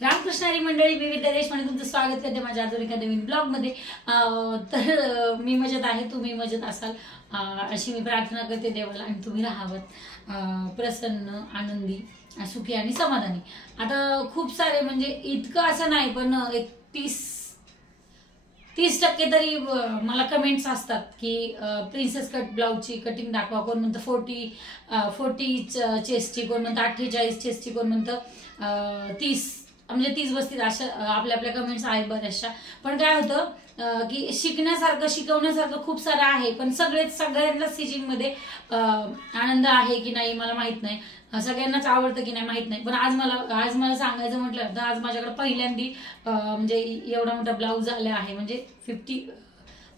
रामकृष्ण हरी मंडळी, मी विद्या देशपांडे तुमचं स्वागत करते माझ्या अजून एका नवीन ब्लॉग मध्ये। तर मी मजेत आहे, तुम्ही मजेत असाल अशी मी प्रार्थना करते देवाला, आणि तुम्ही राहावत प्रसन्न, आनंदी, सुखी आणि समाधानी। आता खूप सारे म्हणजे इतकं असं नाही, पण एक 30% तरी मला कमेंट्स असतात की प्रिन्सेस कट ब्लाउजची कटिंग दाखवा। कोण म्हणतं 40 चेस्टची, कोण म्हणतं 48 चेस्टची, कोण म्हणतं 30 म्हणजे 30-32 अशा आपल्या आपल्या कमेंट्स आहेत बऱ्याचशा। पण काय होतं की शिकवण्यासारखं खूप सारं आहे, पण सगळ्यांना स्टिचिंग मध्ये आनंद आहे की नाही मला माहित नाही, सगळ्यांनाच आवडतं की नाही माहित नाही। पण आज मला सांगायचं म्हटलं तर आज माझ्याकडे पहिल्यांदी म्हणजे एवढा मोठा ब्लाऊज आला आहे, म्हणजे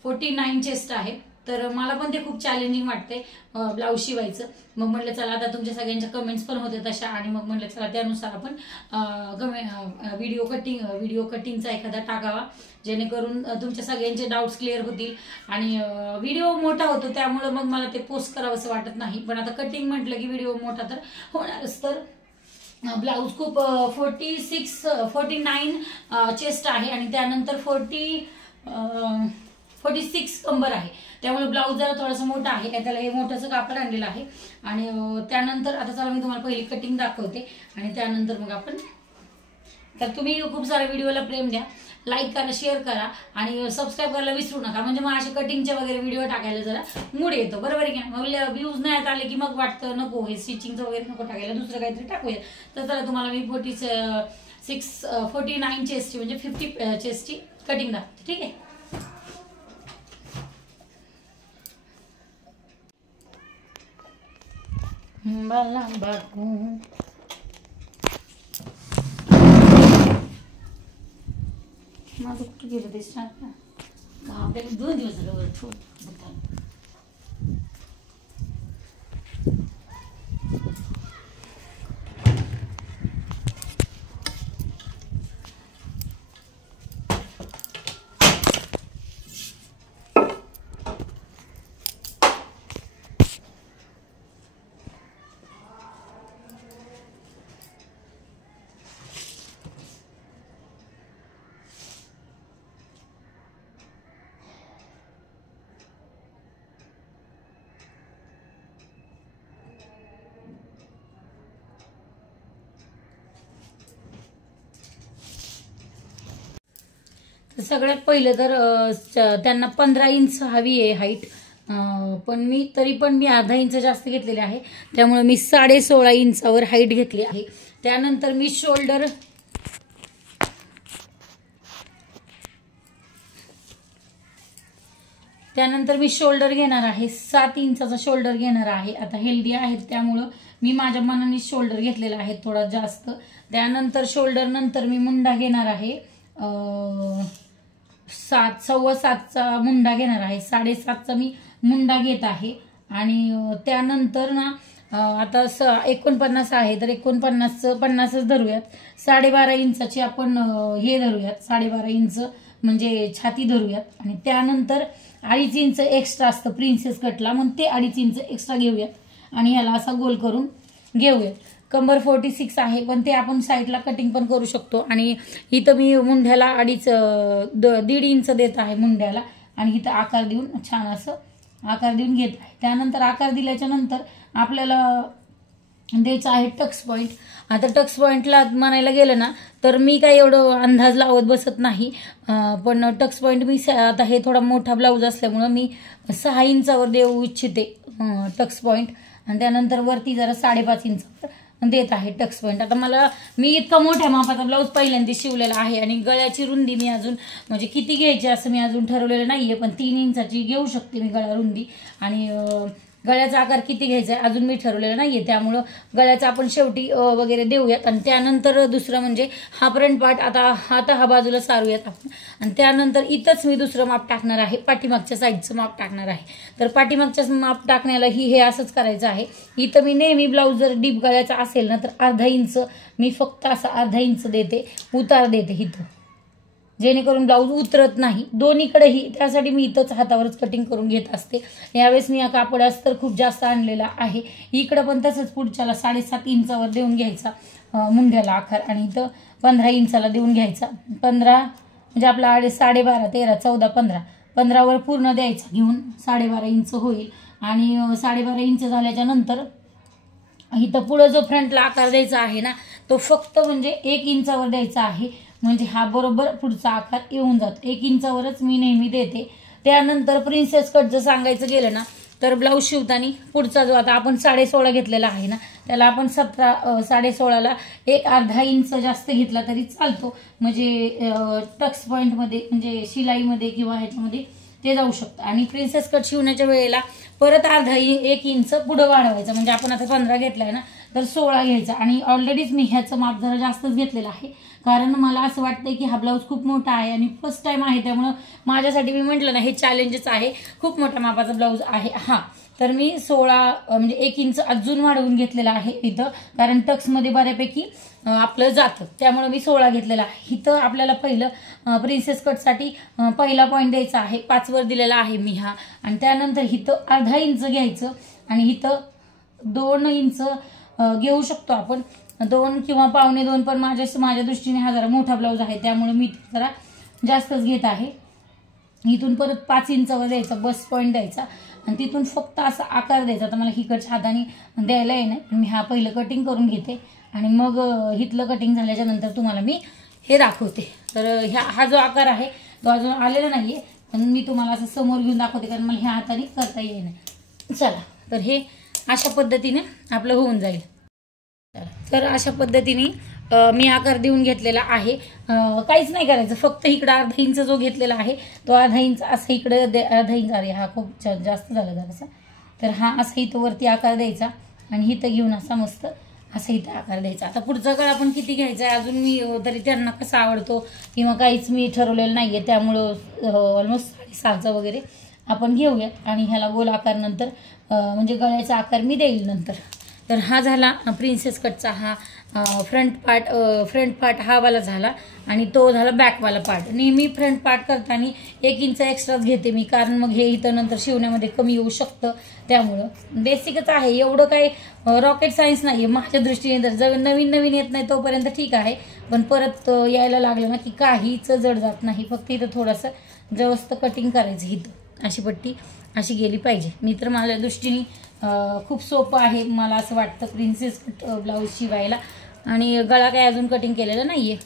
49 चेस्ट आहे। तर मला पण ते खूप चॅलेंजिंग वाटते ब्लाऊज शिवायचं। मग म्हटलं चला, आता तुमच्या सगळ्यांच्या कमेंट्स पण होते तशा, आणि मग म्हटलं चला त्यानुसार आपण व्हिडिओ कटिंगचा एखादा टाकावा, जेणेकरून तुमच्या सगळ्यांचे डाऊट्स क्लिअर होतील। आणि व्हिडिओ मोठा होतो त्यामुळे मग मला ते पोस्ट करावंसं वाटत नाही, पण आता कटिंग म्हटलं की व्हिडिओ मोठा तर होणारच। तर ब्लाऊज खूप 49 चेस्ट आहे, आणि त्यानंतर 46 कंबर आहे, त्यामुळे ब्लाऊज जरा थोडासा मोठा आहे, त्याला हे मोठंसं कापड आणलेलं आहे। आणि त्यानंतर आता चला मी तुम्हाला पहिली कटिंग दाखवते, आणि त्यानंतर मग आपण, तर तुम्ही खूप साऱ्या व्हिडिओला प्रेम द्या, लाईक करा, शेअर करा, आणि सबस्क्राईब करायला विसरू नका, म्हणजे मग असे कटिंगचे वगैरे व्हिडिओ टाकायला जरा मूड येतो, बरोबर आहे की नाही। मग व्ह्यूज नाही आले की मग वाटतं नको, हे स्टिचिंगचं वगैरे नको टाकायला, दुसरं काहीतरी टाकूया। तर चला तुम्हाला मी 49 चेस्टची म्हणजे 50 चेस्टची कटिंग दाखवते, ठीक आहे। माझं कुठं गेलं ते स्टार्ट ना, आपल्याला 2 दिवस झालं सगळ्यात पहिलं तर त्यांना 15 इंच हवी आहे हाईट, पण मी अर्धा इंच जास्त घेतलेले आहे, त्यामुळे मी 16.5 इंचावर हाईट घेतली आहे। त्यानंतर मी शोल्डर घेणार आहे, 7 इंचाचा शोल्डर घेणार आहे। आता हेल्दी आहेत त्यामुळं मी माझ्या मनाने शोल्डर घेतलेला आहे थोडा जास्त। त्यानंतर शोल्डर नंतर मी मुंडा घेणार आहे, 7.25चा मुंडा घेणार आहे, 7.5चा मी मुंडा घेत आहे। आणि त्यानंतर ना आता 49 आहे तर 49च धरूयात, 12.5 इंचाची आपण हे धरूयात, 12.5 इंच म्हणजे छाती धरूयात। आणि त्यानंतर 2.5 इंच एक्स्ट्रा असतं प्रिन्सेस कटला, मग ते 2.5 इंच एक्स्ट्रा घेऊयात आणि ह्याला असा गोल करून घेऊयात। कंबर 46 आहे, पण ते आपण साईडला कटिंग पण करू शकतो। आणि इथं मी मुंढ्याला 1.5 इंच देत आहे मुंढ्याला, आणि इथं आकार देऊन छान असं आकार देऊन घेत आहे। त्यानंतर आकार दिल्याच्या नंतर आपल्याला द्यायचं आहे टक्स पॉईंट। आता टक्स पॉईंटला म्हणायला गेलं ना तर मी काय एवढं अंदाज लावत बसत नाही, पण टक्स पॉईंट मी आता हे थोडा मोठा ब्लाऊज असल्यामुळं मी 6 इंचावर देऊ इच्छिते टक्स पॉईंट, आणि त्यानंतर वरती जरा 5.5 इंचावर देत आहे टक्स पॉईंट। आता मी इतका मोठ्या मापाचा ब्लाऊज पहिल्यांदा शिवलेला आहे, आणि गळ्याची रुंदी मी अजून म्हणजे किती घ्यायची असं मी अजून ठरवलेलं नाहीये, पण 3 इंचाची घेऊ शकते मी गळा रुंदी। आणि गळ्याचा आकार किती घ्यायचा आहे अजून मी ठरवलेलं नाहीये, त्यामुळं गळ्याचा आपण शेवटी वगैरे देऊयात। आणि त्यानंतर दुसरं म्हणजे हा फ्रंट पार्ट आता हा बाजूला सारूयात आपण, आणि त्यानंतर इथंच मी दुसरं माप टाकणार आहे, पाठीमागच्या साईडचं माप टाकणार आहे। तर पाठीमागच्या माप टाकण्याला हे असंच करायचं आहे। इथं मी नेहमी ब्लाऊज जर डीप गळ्याचा असेल ना तर 1/2 इंच मी फक्त असं 1/2 इंच देते, उतार देते इथं, जेणेकरून ब्लाऊज उतरत नाही दोन्हीकडेही, त्यासाठी मी इथंच हातावरच कटिंग करून घेत असते। यावेळेस मी हा कापड अस्तर खूप जास्त आणलेला आहे, इकडं पण तसंच पुढच्याला 7.5 इंचावर देऊन घ्यायचा। मुंड्याला आकार आणि इथं 15 इंचाला देऊन घ्यायचा. 15 म्हणजे आपला 12.5 13 14 15 15वर पूर्ण द्यायचा घेऊन 12.5 इंच होईल. आणि 12.5 इंच झाल्याच्या नंतर इथं पुढं जो फ्रंटला आकार द्यायचा आहे ना तो फक्त म्हणजे 1 इंचावर द्यायचा आहे. म्हणजे हा बरोबर पुढचा आकार येऊन जातो. 1 इंचावरच मी नेहमी देते. त्यानंतर प्रिन्सेस कट जर सांगायचं गेलं ना तर ब्लाऊज शिवताना पुढचा जो आता आपण 16.5 घेतलेला आहे ना त्याला आपण 16.5ला एक अर्धा इंच जास्त घेतला तरी चालतो. म्हणजे टक्स पॉईंटमध्ये म्हणजे शिलाईमध्ये किंवा ह्याच्यामध्ये ते जाऊ शकतं. आणि प्रिन्सेस कट शिवण्याच्या वेळेला परत अर्धा 1 इंच पुढे वाढवायचं. म्हणजे आपण आता 15 घेतलाय ना तर 16 घ्यायचा. आणि ऑलरेडीच मी ह्याचं माप जरा जास्तच घेतलेलं आहे कारण मला असं वाटतंय की हा ब्लाऊज खूप मोठा आहे आणि फर्स्ट टाइम आहे त्यामुळं माझ्यासाठी मी म्हटलं ना हे चॅलेंजच आहे. खूप मोठ्या मापाचा ब्लाऊज आहे हा. तर मी 16 म्हणजे 1 इंच अजून वाढवून घेतलेला आहे इथं कारण टक्समध्ये बऱ्यापैकी आपलं जातं त्यामुळे मी 16 घेतलेला आहे. इथं आपल्याला पहिलं प्रिन्सेस कटसाठी पहिला पॉईंट द्यायचा आहे 5 वर दिलेला आहे मी हा. आणि त्यानंतर इथं अर्धा इंच घ्यायचं आणि इथं 2 इंच घेऊ शकतो आपण 2 किंवा 1.25 पण माझ्या दृष्टीने हा जरा मोठा ब्लाऊज आहे त्यामुळे मी जरा जास्तच घेत आहे. इथून परत 5 इंचावर द्यायचा बस पॉईंट द्यायचा आणि तिथून फक्त असा आकार द्यायचा. तर मला हिकडच्या हाताने द्यायला येणार पण मी हा पहिलं कटिंग करून घेते आणि मग हिथलं कटिंग झाल्याच्या नंतर तुम्हाला मी हे दाखवते. तर हा जो आकार आहे तो अजून आलेला नाहीये पण मी तुम्हाला असं समोर घेऊन दाखवते कारण मला ह्या हाताने करता येईना. चला तर हे अशा पद्धतीने आपलं होऊन जाईल. तर अशा पद्धतीने मी आकार देऊन घेतलेला आहे. काहीच नाही करायचं फक्त इकडे अर्धा इंच जो घेतलेला आहे तो अर्धा इंच असं इकडे अर्धा इंच अरे हा खूप जास्त झाला जरासा. तर हा असं इथं वरती आकार द्यायचा आणि इथं घेऊन असा मस्त असं इथं आकार द्यायचा. आता पुढचा गळा आपण किती घ्यायचा आहे अजून मी तरी त्यांना कसा आवडतो किंवा काहीच मी ठरवलेलं नाहीये त्यामुळं ऑलमोस्ट 6.5चा वगैरे आपण घेऊया. आणि ह्याला गोल आकार नंतर म्हणजे गळ्याचा आकार मी देईल नंतर. तर हा झाला प्रिन्सेस कटचा हा फ्रंट पार्ट हा वाला झाला आणि तो झाला बॅकवाला पार्ट. नेहमी फ्रंट पार्ट करताना 1 इंच एक्स्ट्राच घेते मी कारण मग हे इथं नंतर शिवण्यामध्ये कमी येऊ शकतं. त्यामुळं बेसिकच आहे एवढं काही रॉकेट सायन्स नाही आहे माझ्या दृष्टीने. तर जर नवीन येत नाही तोपर्यंत ठीक आहे पण परत यायला लागलं ना की काहीच जड जात नाही. फक्त इथं थोडंसं व्यवस्थित कटिंग करायचं इथं अशी पट्टी अशी गेली पाहिजे. मी तर माझ्या दृष्टीने खूप सोपं आहे मला असं वाटतं प्रिन्सेस कट ब्लाऊज शिवायला. आणि गळा काय अजून कटिंग केलेला नाहीये.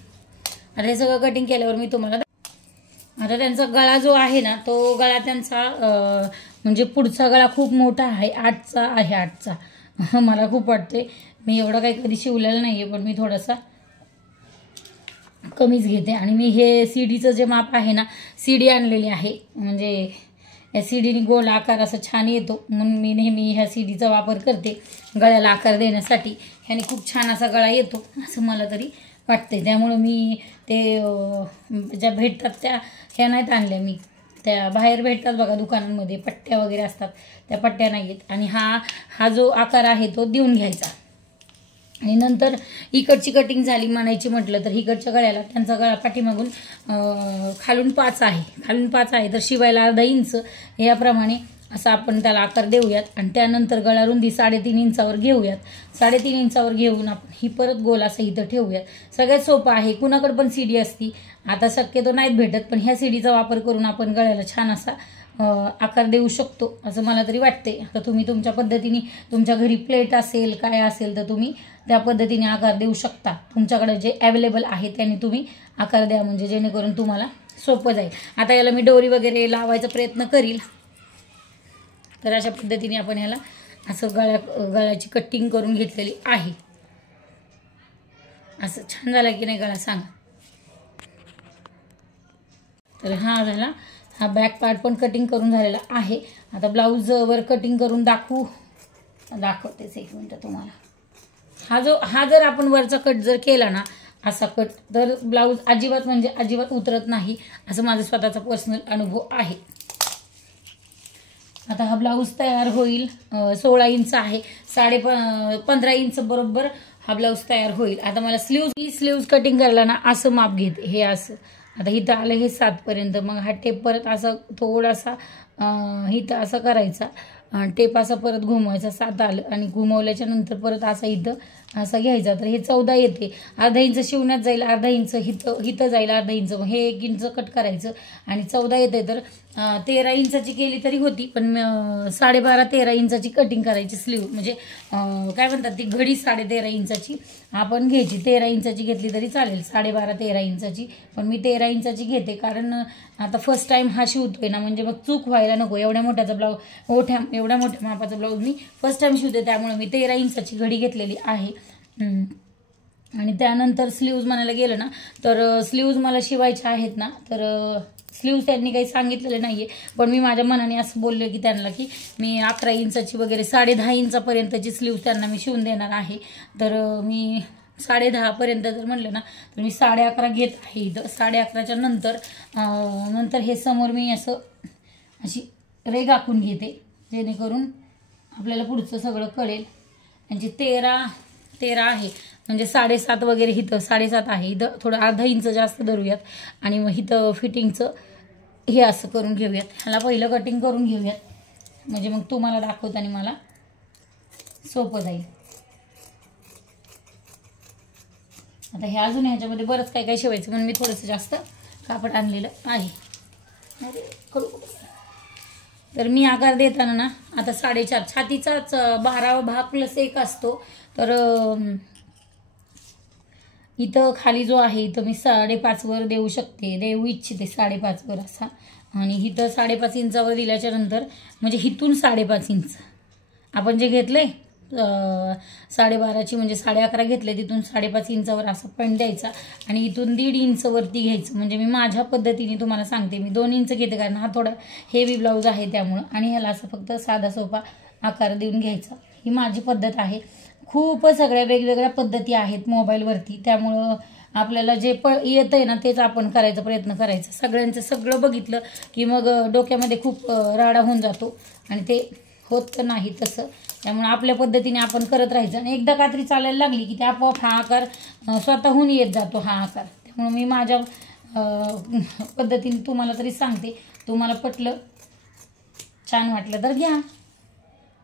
आता हे सगळं कटिंग केल्यावर मी तुम्हाला आता त्यांचा गळा जो आहे ना तो गळा त्यांचा म्हणजे पुढचा गळा खूप मोठा आहे 8चा आहे 8चा. मला खूप वाटते मी एवढं काही कधी शिवलेलं नाहीये पण मी थोडासा कमीच घेते. आणि मी हे सीडीचं जे माप आहे ना सीडी आणलेली आहे म्हणजे या सीडीने गोल आकार असं छान येतो म्हणून मी नेहमी ह्या सीडीचा वापर करते गळ्याला आकार देण्यासाठी. ह्याने खूप छान असा गळा येतो असं मला तरी वाटते. त्यामुळं मी ते ज्या भेटतात त्या ह्या नाहीत आणल्या मी त्या बाहेर भेटतात बघा दुकानांमध्ये पट्ट्या वगैरे असतात त्या पट्ट्या नाही आहेत. आणि हा जो आकार आहे तो देऊन घ्यायचा. आणि नंतर इकडची कटिंग झाली म्हणायची म्हटलं तर इकडच्या गळ्याला त्यांचा गळा पाठीमागून खालून 5 आहे तर शिवायला अर्धा इंच याप्रमाणे असा आपण त्याला आकार देऊयात. आणि त्यानंतर गळा रुंदी 3.5 इंचावर घेऊयात. 3.5 इंचावर घेऊन आपण ही परत गोल असं इथं ठेवूयात. सगळ्यात सोपं आहे. कुणाकडे पण सीडी असती आता शक्यतो नाहीत भेटत पण ह्या सीडीचा वापर करून आपण गळ्याला छान असा आकार देऊ शकतो असं मला तरी वाटते. आता तुम्ही तुमच्या पद्धतीने तुमच्या घरी प्लेट असेल काय असेल तर तुम्ही त्या पद्धतीने आकार देऊ शकता. तुमच्याकडे जे अवेलेबल आहे त्याने तुम्ही आकार द्या म्हणजे जेणेकरून तुम्हाला सोपं जाईल. आता याला मी डोरी वगैरे लावायचा प्रयत्न करील. तर अशा पद्धतीने आपण ह्याला असं गळ्याची कटिंग करून घेतलेली आहे. असं छान झाला की नाही गळा सांगा. तर हा झाला हा बॅक पार्ट पण कटिंग करून झालेला आहे. आता ब्लाऊज वर कटिंग करून दाखवतेच 1 मिनिट तुम्हाला. हा जर आपण वरचा कट जर केला ना असा कट तर ब्लाऊज अजिबात उतरत नाही असं माझा स्वतःचा पर्सनल अनुभव आहे. आता हा ब्लाऊज तयार होईल 16 इंच आहे 15.5 इंच बरोबर हा ब्लाऊज तयार होईल. आता मला स्लीव्ज कटिंग करायला ना असं माप घेते हे असं. आता इथं आलं हे 7 पर्यंत मग हा टेप परत असा थोडासा इथं असं करायचा टेप असा परत घुमवायचा 7 आलं आणि घुमवल्याच्या नंतर परत असा इथं असा घ्यायचा. तर हे 14 येते. अर्धा इंच शिवण्यात जाईल, अर्धा इंच हिथं जाईल, अर्धा इंच हे 1 इंच कट करायचं आणि 14 येते. तर 13 इंचाची केली तरी होती, पण 12.5-13 इंचाची कटिंग करायची स्लीव. म्हणजे काय म्हणतात ती घडी 13.5 इंचाची आपण घ्यायची. 13 इंचाची घेतली तरी चालेल, 12.5-13 इंचाची. पण मी 13 इंचाची घेते, कारण आता फर्स्ट टाइम हा शिवतोय ना, म्हणजे मग चूक व्हायला नको. एवढ्या मोठ्याचा ब्लाऊज, एवढ्या मोठ्या मापाचा ब्लाऊज मी फर्स्ट टाइम शिवते, त्यामुळे मी 13 इंचाची घडी घेतलेली आहे. आणि त्यानंतर स्लीव्ज म्हणायला गेलं ना, तर स्लीव्ज मला शिवायच्या आहेत ना, तर स्लीव्ज त्यांनी काही सांगितलेलं नाहीये, पण मी माझ्या मनाने असं बोलले की त्यांना की मी 11 इंचाची वगैरे 10.5 इंचापर्यंतची स्लीव्ज त्यांना मी शिवून देणार आहे. तर मी 10.5 पर्यंत जर म्हणलं ना, तर मी 11.5 घेत आहे इथं. 11.5च्या नंतर हे समोर मी अशी रेघ आखून घेते, जेणेकरून आपल्याला पुढचं सगळं कळेल. म्हणजे 13 आहे, म्हणजे 7.5 वगैरे इथं 7.5 आहे. इथं थोडं अर्धा इंच जास्त धरूयात आणि मग इथं फिटिंगचं हे असं करून घेऊयात. ह्याला पहिलं कटिंग करून घेऊयात, म्हणजे मग तुम्हाला दाखवताना मला सोपं जाईल. आता हे अजून ह्याच्यामध्ये बरंच काय काय शिवायचं, म्हणून मी थोडंसं जास्त कापड आणलेलं आहे. तर मी आकार देताना ना, आता 4.5 छातीचाच 12 भाग प्लस 1 असतो. तर इथं खाली जो आहे इथं मी 5.5 वर देऊ शकते, देऊ इच्छिते 5.5 वर असा. आणि इथं 5.5 इंचावर दिल्याच्या नंतर म्हणजे इथून 5.5 इंच आपण जे घेतले 12.5ची म्हणजे 11.5 घेतले, तिथून 5.5 इंचावर असं पॉईंट द्यायचा आणि इथून 1.5 इंच वरती घ्यायचं. म्हणजे मी माझ्या पद्धतीने तुम्हाला सांगते, मी 2 इंच घेते, कारण हा थोडा हेवी ब्लाऊज आहे त्यामुळं. आणि ह्याला असं फक्त साधा सोपा आकार देऊन घ्यायचा. ही माझी पद्धत आहे. खूप सगळ्या वेगवेगळ्या पद्धती आहेत मोबाईलवरती, त्यामुळं आपल्याला जे येतंय ना तेच आपण करायचा प्रयत्न करायचा. सगळ्यांचं सगळं बघितलं की मग डोक्यामध्ये खूप राडा होऊन जातो आणि ते होत नाही तसं. त्यामुळे आपल्या पद्धतीने आपण करत राहायचं आणि एकदा कात्री चालायला लागली की ते आपोआप हा आकार स्वतःहून येत जातो हा आकार. त्यामुळे मी माझ्या पद्धतीने तुम्हाला तरी सांगते. तुम्हाला पटलं, छान वाटलं तर घ्या.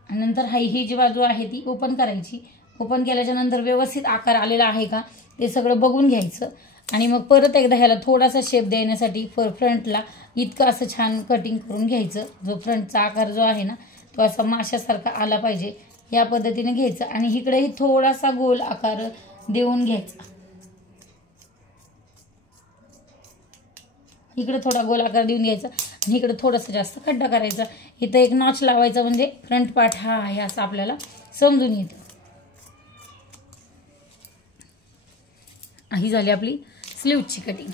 आणि नंतर ही जी बाजू आहे ती ओपन करायची. ओपन केल्याच्या नंतर व्यवस्थित आकार आलेला आहे का ते सगळं बघून घ्यायचं आणि मग परत एकदा ह्याला थोडासा शेप देण्यासाठी फ्रंटला इतकं असं छान कटिंग करून घ्यायचं. जो फ्रंटचा आकार जो आहे ना तो असा माशासारखा आला पाहिजे, या पद्धतीने घ्यायचं. आणि इकडेही थोडासा गोल आकार देऊन घ्यायचा. इकडे थोडा गोल आकार देऊन घ्यायचा आणि इकडे थोडासा जास्त खड्डा करायचा. इथं एक नॉच लावायचा, म्हणजे फ्रंट पार्ट हा आहे असं आपल्याला समजून येतं. ही झाली आपली स्लीवची कटिंग.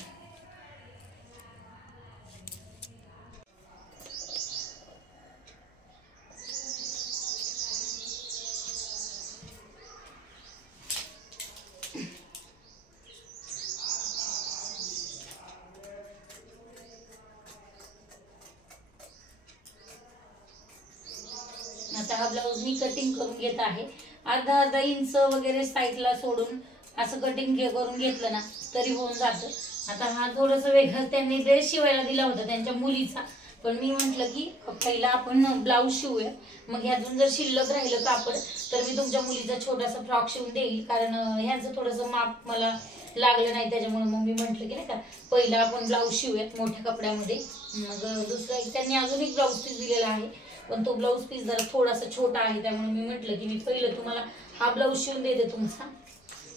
आता हा ब्लाऊज मी कटिंग करून घेत आहे. अर्धा इंच वगैरे साईडला सोडून असं कटिंग करून घेतलं ना तरी होऊन जातं. आता हा थोडंसं वेगळं त्यांनी ड्रेस शिवायला दिला होता त्यांच्या मुलीचा, पण मी म्हटलं की पहिला आपण ब्लाऊज शिवूया, मग ह्यातून जर शिल्लक राहिलं कापड तर मी तुमच्या मुलीचा छोटासा फ्रॉक शिवून देईल. कारण ह्याचं थोडंसं माप मला लागलं नाही, त्याच्यामुळे मग मी म्हटलं की नाही का पहिला आपण ब्लाऊज शिवूयात मोठ्या कपड्यामध्ये. मग दुसरा एक त्यांनी अजून एक ब्लाऊज पीस दिलेला आहे, पण तो ब्लाऊज पीस जरा थोडासा छोटा आहे, त्यामुळे मी म्हटलं की मी पहिलं तुम्हाला हा ब्लाऊज शिवून देते तुमचा,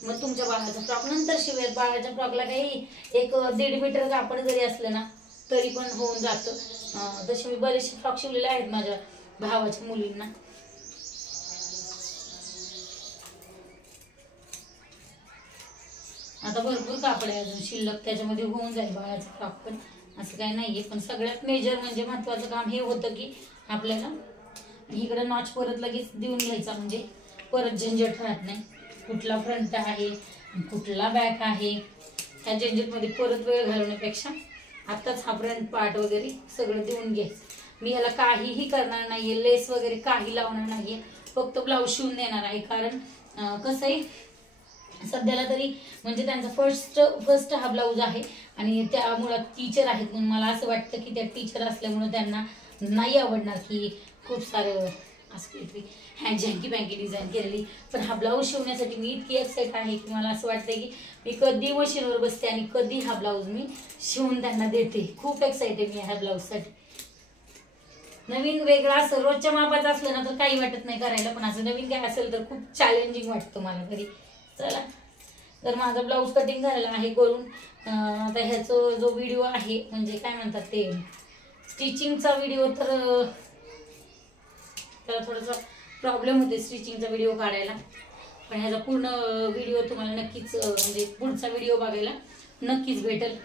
मग तुमच्या बाळाचा फ्रॉक नंतर शिवूयात. बाळाच्या फ्रॉकला काही 1-1.5 मीटर कापड जरी असलं ना तरी पण होऊन जातं. तसे मी बरेचसे फ्रॉक शिवलेले आहेत माझ्या भावाच्या मुलींना. आता भरपूर कापड आहे अजून शिल्लक, त्याच्यामध्ये होऊन जाईल बाळाचा फ्रॉक पण, असं काही नाहीये. पण सगळ्यात मेजर म्हणजे महत्वाचं काम हे होतं की आपल्याला इकडे नॉच परत लगेच देऊन घ्यायचा, म्हणजे परत झंझट राहत नाही. कुठला फ्रंट आहे कुठला बॅक आहे ह्या झंझटमध्ये परत वेळ घालवण्यापेक्षा आताच हा फ्रंट पार्ट वगैरे सगळं देऊन घ्यायचं. मी ह्याला काहीही करणार नाहीये, लेस वगैरे काही लावणार नाहीये, फक्त ब्लाऊज शिवून देणार आहे. कारण कसं आहे सध्याला तरी म्हणजे त्यांचा फर्स्ट हा ब्लाऊज आहे आणि त्या मुळात टीचर आहेत, म्हणून मला असं वाटतं की त्या टीचर असल्यामुळे त्यांना नाही आवडणार की खूप सारं असं काहीतरी जँकी बँकी डिझाईन केलेली. पण हा ब्लाऊज शिवण्यासाठी मी इतकी एक्साइट आहे की मला असं वाटतंय की मी कधी मशीनवर बसते आणि कधी हा ब्लाऊज मी शिवून त्यांना देते. खूप एक्साइट आहे मी ह्या ब्लाऊजसाठी. नवीन वेगळा असं रोजच्या मापाचं असलं ना तर काही वाटत नाही करायला, पण असं नवीन काय असेल तर खूप चॅलेंजिंग वाटतं मला तरी. चला, तर माझा ब्लाऊज कटिंग झालेला आहे करून. आता ह्याचा जो व्हिडिओ आहे म्हणजे काय म्हणतात ते स्टिचिंगचा व्हिडिओ, तर त्याला थोडासा प्रॉब्लेम होते स्टिचिंगचा व्हिडिओ काढायला. पण ह्याचा पूर्ण व्हिडिओ तुम्हाला नक्कीच म्हणजे पुढचा व्हिडिओ बघायला नक्कीच भेटेल.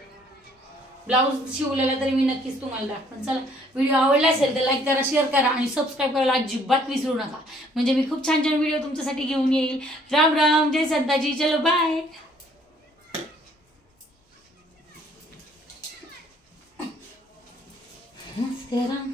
ब्लाऊज शिवलेला तरी मी नक्कीच तुम्हाला दाखवेन. चला, व्हिडिओ आवडला असेल तर लाईक करा, शेअर करा आणि सबस्क्राईब करायला अजिबात विसरू नका. म्हणजे मी खूप छान छान व्हिडिओ तुमच्यासाठी घेऊन येईल. राम राम, जय संताजी. चलो बाय. नमस्ते राम.